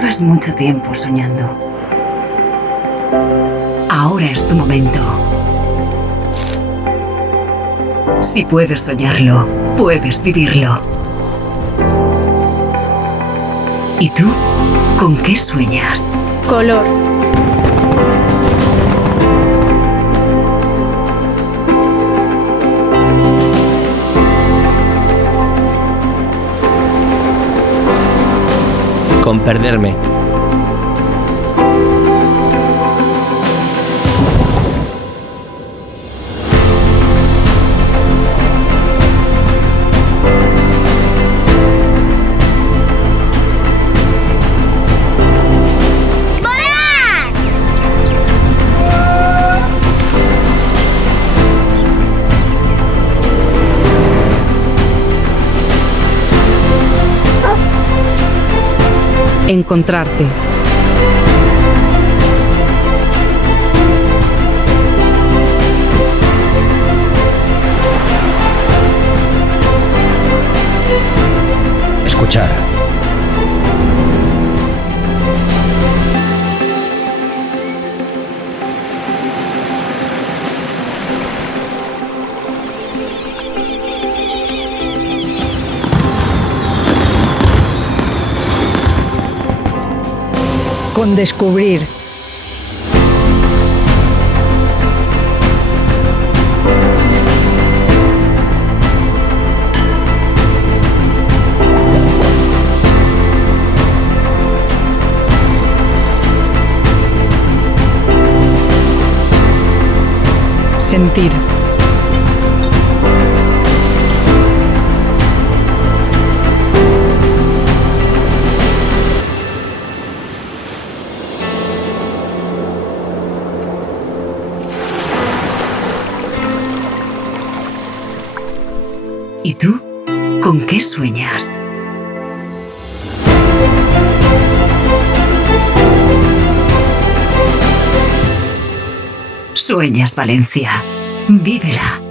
Llevas mucho tiempo soñando. Ahora es tu momento. Si puedes soñarlo, puedes vivirlo. ¿Y tú? ¿Con qué sueñas? Color. Con perderme. Encontrarte. Escuchar. Con descubrir. Sentir. ¿Y tú? ¿Con qué sueñas? Sueñas Valencia. Vívela.